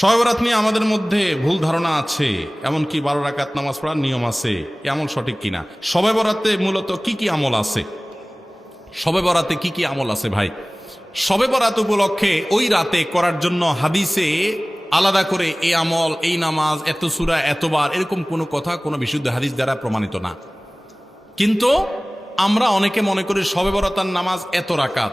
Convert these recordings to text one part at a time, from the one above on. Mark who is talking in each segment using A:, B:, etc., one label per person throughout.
A: শবে বরাত নিয়ে আমাদের মধ্যে ভুল ধারণা আছে, এমনকি বারো রাকাত নামাজ পড়ার নিয়ম আছে, এ আমল সঠিক কিনা? শবে বরাতে মূলত কি কি আমল আছে? শবে বরাতে কি কি আমল আছে ভাই? শবে বরাত উপলক্ষে ওই রাতে করার জন্য হাদিসে আলাদা করে এই আমল, এই নামাজ, এত সুরা, এতবার, এরকম কোনো কথা, কোনো বিশুদ্ধ হাদিস দ্বারা প্রমাণিত না। কিন্তু আমরা অনেকে মনে করি শবে বরাতার নামাজ এত রাকাত।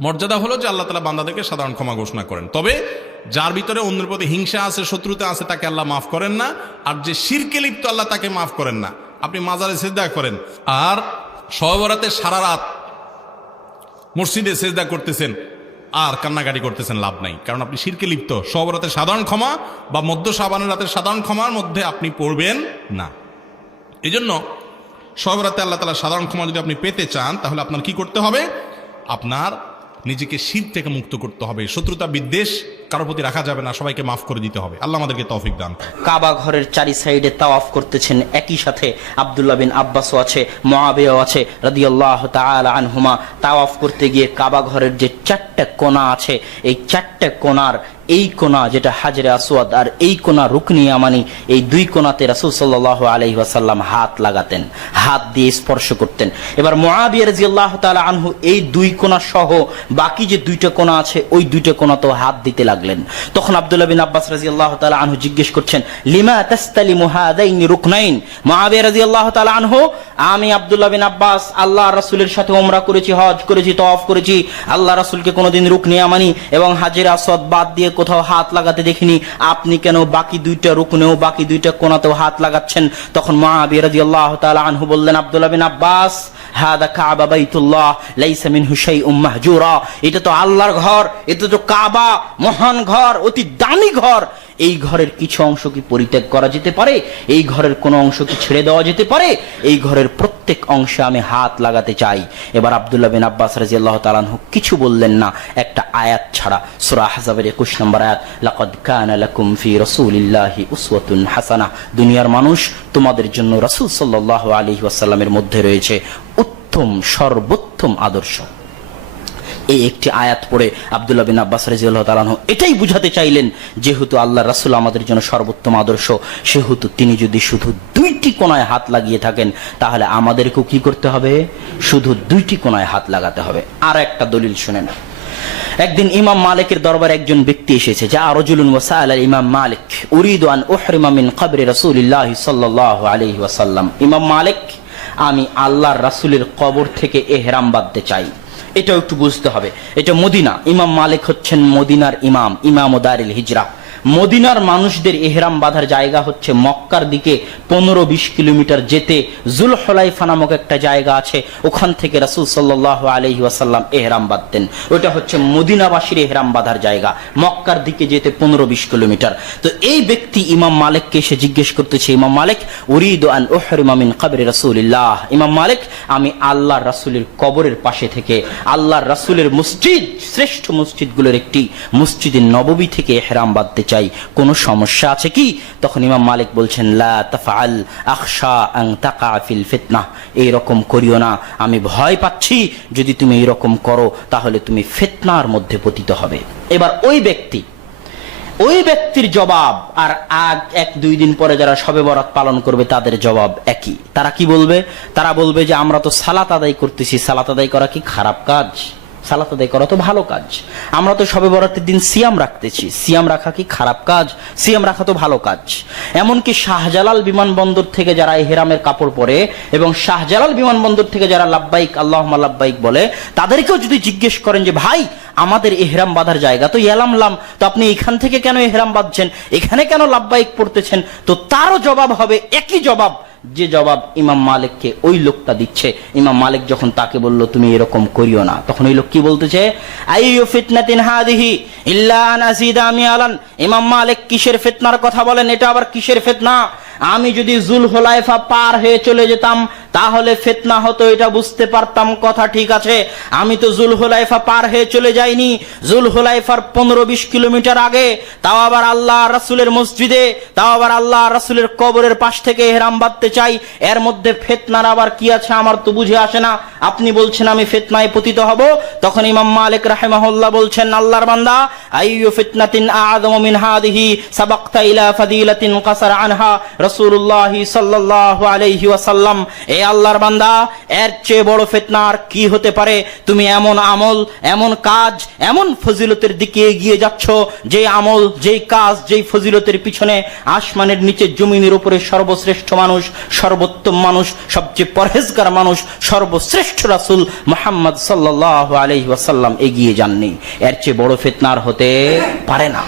A: মর্যাদা হলো যে আল্লাহ তালা বান্দাদেরকে সাধারণ ক্ষমা ঘোষণা করেন। তবে যার ভিতরে অন্যের প্রতি হিংসা আছে, শত্রুতা আছে, তাকে আল্লাহ মাফ করেন না। আর যে শিরকে লিপ্ত, আল্লাহ তাকে মাফ করেন না। আপনি মাজারে সেজদা করেন। আর সহবরাতে সারা রাত মসজিদে সেজদা করতেছেন, আর কান্নাকাটি করতেছেন, লাভ নাই। কারণ আপনি শিরকে লিপ্ত। সহবরাতে সাধারণ ক্ষমা বা মধ্য সাবানের রাতের সাধারণ ক্ষমার মধ্যে আপনি পড়বেন না। এই জন্য সহবরাতে আল্লাহ তালা সাধারণ ক্ষমা যদি আপনি পেতে চান, তাহলে আপনার কি করতে হবে? আপনার নিজেকে শীত থেকে মুক্ত করতে হবে। শত্রুতা বিদ্বেষ কারোর প্রতি রাখা যাবে না, সবাইকে মাফ করে দিতে হবে। আল্লাহ আমাদেরকে তৌফিক দান
B: কাবা ঘরের চারি সাইডে তাওয়াফ করতেছেন, একই সাথে আব্দুল্লাহ বিন আব্বাসও আছে মহাবেও আছে, রাদিয়াল্লাহ তাআলা আনহুমা। তাওয়াফ করতে গিয়ে কাবা ঘরের যে চারটা কোণা আছে, এই চারটা কোণার এই কোণা যেটা হাজরে আসওয়াদ আর এই কোণা রুকনি আমানি এই দুই কোণাতে রাসূল সাল্লাল্লাহু আলাইহি ওয়াসাল্লাম হাত লাগাতেন, হাত দিয়ে স্পর্শ করতেন। এবার মুআবিয়া রাদিয়াল্লাহু তাআলা আনহু এই দুই কোণা সহ বাকি যে দুইটা কোণা আছে, ওই দুইটা কোণাতেও হাত দিতে লাগলেন। তখন আব্দুল্লাহ বিন আব্বাস রাদিয়াল্লাহু তাআলা আনহু জিজ্ঞেস করছেন, লিমা তাস্তালিমু হাদাইনি রুকনাইন? মুআবিয়া রাদিয়াল্লাহু তাআলা আনহু, আমি আব্দুল্লাহ বিন আব্বাস আল্লাহ রাসূলের সাথে ওমরা করেছি, হজ করেছি তফ করেছি। আল্লাহ রাসূলকে কোনোদিন রুকনি আমানি এবং হাজির আসওয়াদ বাদ দিয়ে কোথাও হাত লাগাতে দেখিনি। আপনি কেন বাকি দুইটা রুকনেও বাকি দুইটা কোনাতেও হাত লাগাচ্ছেন? তখন মুআবিয়া আল্লাহ তাআলা আনহু বললেন, আব্দুল্লাহ বিন আব্বাস, হাদা কাবা বাইতুল্লাহ, লাইসা মিনহু শাইউম মাহজুরা। এটা তো আল্লাহর ঘর, এটা তো কাবা, মহান ঘর, অতি দামি ঘর। এই ঘরের কিছু অংশ কি পরিত্যাগ করা যেতে পারে? এই ঘরের কোনো অংশ কি ছেড়ে দেওয়া যেতে পারে? এই ঘরের প্রত্যেক অংশে আমি হাত লাগাতে চাই। এবার আব্দুল্লাহ বিন আব্বাস রাজিয়াল্লাহ তাআলাহু কিছু বললেন না। একটা আয়াত ছাড়া। সূরা আহজাবের 21 নম্বর আয়াত, লাকাদ কানা লাকুম ফি রাসূলিল্লাহি উসওয়াতুন হাসানাহ দুনিয়ার মানুষ তোমাদের জন্য রাসূল সাল্লাল্লাহু আলাইহি ওয়াসাল্লামের মধ্যে রয়েছে উত্তম, সর্বোত্তম আদর্শ। এই একটি আয়াত পড়ে আব্দুল্লাহ বিন আব্বাস রাজিউল্লাহ তালাহ এটাই বুঝাতে চাইলেন, যেহেতু আল্লাহ রাসুল আমাদের জন্য সর্বোত্তম আদর্শ, সেহেতু তিনি যদি শুধু দুইটি কোনায় হাত লাগিয়ে থাকেন, তাহলে আমাদেরকেও কি করতে হবে? শুধু দুইটি কোনায় হাত লাগাতে হবে। আর একটা দলিল শুনেন। একদিন ইমাম মালিকের দরবারে একজন ব্যক্তি এসেছে, যা রজুলুন ওয়াসাল ইমাম মালিক, উরিদু আন উহরিমা মিন কবরি রাসূলিল্লাহ সাল্লাল্লাহু ওয়াসাল্লাম। ইমাম মালিক, আমি আল্লাহর রাসূলের কবর থেকে এহরাম বাঁধতে চাই। এটাও একটু বুঝতে হবে। এটা মদিনা। ইমাম মালিক হচ্ছেন মদিনার ইমাম ইমাম ও দারিল হিজরা। মদিনার মানুষদের এহরাম বাঁধার জায়গা হচ্ছে মক্কার দিকে পনেরো বিশ কিলোমিটার যেতে জুলহলাইফা নামক একটা জায়গা আছে। ওখান থেকে রাসুল সাল্লাহ আলহি ওয়াসাল্লাম এহরাম বাঁধতেন। ওটা হচ্ছে মদিনাবাসীর এহরাম বাঁধার জায়গা, মক্কার দিকে যেতে পনেরো বিশ কিলোমিটার। তো এই ব্যক্তি ইমাম মালিককে এসে জিজ্ঞেস করতেছে, ইমাম মালিক, উরিদ আন ওহরিমা মিন কবরে রাসূলিল্লাহ। ইমাম মালিক, আমি আল্লাহ রাসূলের কবরের পাশে থেকে আল্লাহ রাসূলের মসজিদ, শ্রেষ্ঠ মসজিদগুলোর একটি মসজিদের নববী থেকে এহরাম বাঁধতে চাই। কোনো সমস্যা আছে কি? তখন ইমাম মালিক বলছেন, লা তাফআল আখশা আন তাকা ফিল ফিতনা। এই রকম করিও না। আমি ভয় পাচ্ছি যদি তুমি এরকম করো, তাহলে তুমি ফিতনার মধ্যে পতিত হবে। এবার ওই ব্যক্তি, ওই ব্যক্তির জবাব, আর আগ, এক, দুই দিন পরে যারা সবে বরাত পালন করবে, তাদের জবাব একই। তারা কি বলবে? তারা বলবে যে, আমরা তো সালাত আদায় করতেছি। সালাত আদায় করা কি খারাপ কাজ? সালাত আদায় করা তো ভালো কাজ। আমরা তো সবে বরাতের দিন সিয়াম রাখতেছি। সিয়াম রাখা কি খারাপ কাজ? সিয়াম রাখা তো ভালো কাজ। এমনকি শাহজালাল বিমানবন্দর থেকে যারা এহেরামের কাপড় পরে এবং শাহজালাল বিমানবন্দর থেকে যারা লাব্বাইক আল্লাহ লাব্বাইক বলে, তাদেরকেও যদি জিজ্ঞেস করেন যে, ভাই, আমাদের এহরাম বাঁধার জায়গা তো এলামলাম তো আপনি এখান থেকে কেন এহরাম বাঁধছেন? এখানে কেন লাভবাহিক পড়তেছেন? তো তারও জবাব হবে, একই জবাব যে জবাব ইমাম মালিককে ওই লোকটা দিচ্ছে, ইমাম মালিক যখন তাকে বলল, তুমি এরকম করিও না, তখন ওই লোক কি বলতেছে? আইয়ু ফিতনাতিন হাদিহি ইল্লা আনাসিদা আলান ইমাম মালিক কিসের ফিতনার কথা বলেন? এটা আবার কিসের ফিতনা? আমি যদি জুল হোলাইফা পার হয়ে চলে যেতাম তাহলে ফেতনা হতো, এটা বুঝতে পারতাম, কথা ঠিক আছে। আমি তো জুলহুলাইফা পার হয়ে চলে যাইনি। জুল জুলহুলাইফার পনেরো বিশ কিলোমিটার আগে, তাও আবার আল্লাহ রাসুলের মসজিদে, তাও আবার আল্লাহ রাসুলের কবরের পাশ থেকে হেরাম বাঁধতে চাই। এর মধ্যে ফেতনার আবার কি আছে আমার তো বুঝে আসে না। আপনি বলছেন, আমি ফেতনায় পতিত হব। তখন ইমাম মালিক রাহেমাহুল্লাহ বলছেন, আল্লাহর বান্দা, আইয়ু ফিতনাতিন আযমু মিন হাদিহি সাবাকতা ইলা ফাদিলাতিন কাসার আনহা। রাসূলুল্লাহ সাল্লাল্লাহু আলাইহি ওয়াসাল্লাম, এ আল্লাহর বান্দা, এর চেয়ে বড় ফিতনা আর কি হতে পারে? তুমি এমন আমল, এমন কাজ, এমন ফজিলতের দিকে এগিয়ে যাচ্ছ, যে আমল, যেই কাজ, যেই ফজিলতের পিছনে আসমানের নিচে জমিনের উপরে সর্বশ্রেষ্ঠ মানুষ, সর্বোত্তম মানুষ, সবচেয়ে পরহেজগার মানুষ, সর্বশ্রেষ্ঠ রাসূল মোহাম্মদ আলাইহি ওয়াসাল্লাম এগিয়ে যাননি। এর চেয়ে বড় ফিতনার হতে পারে না।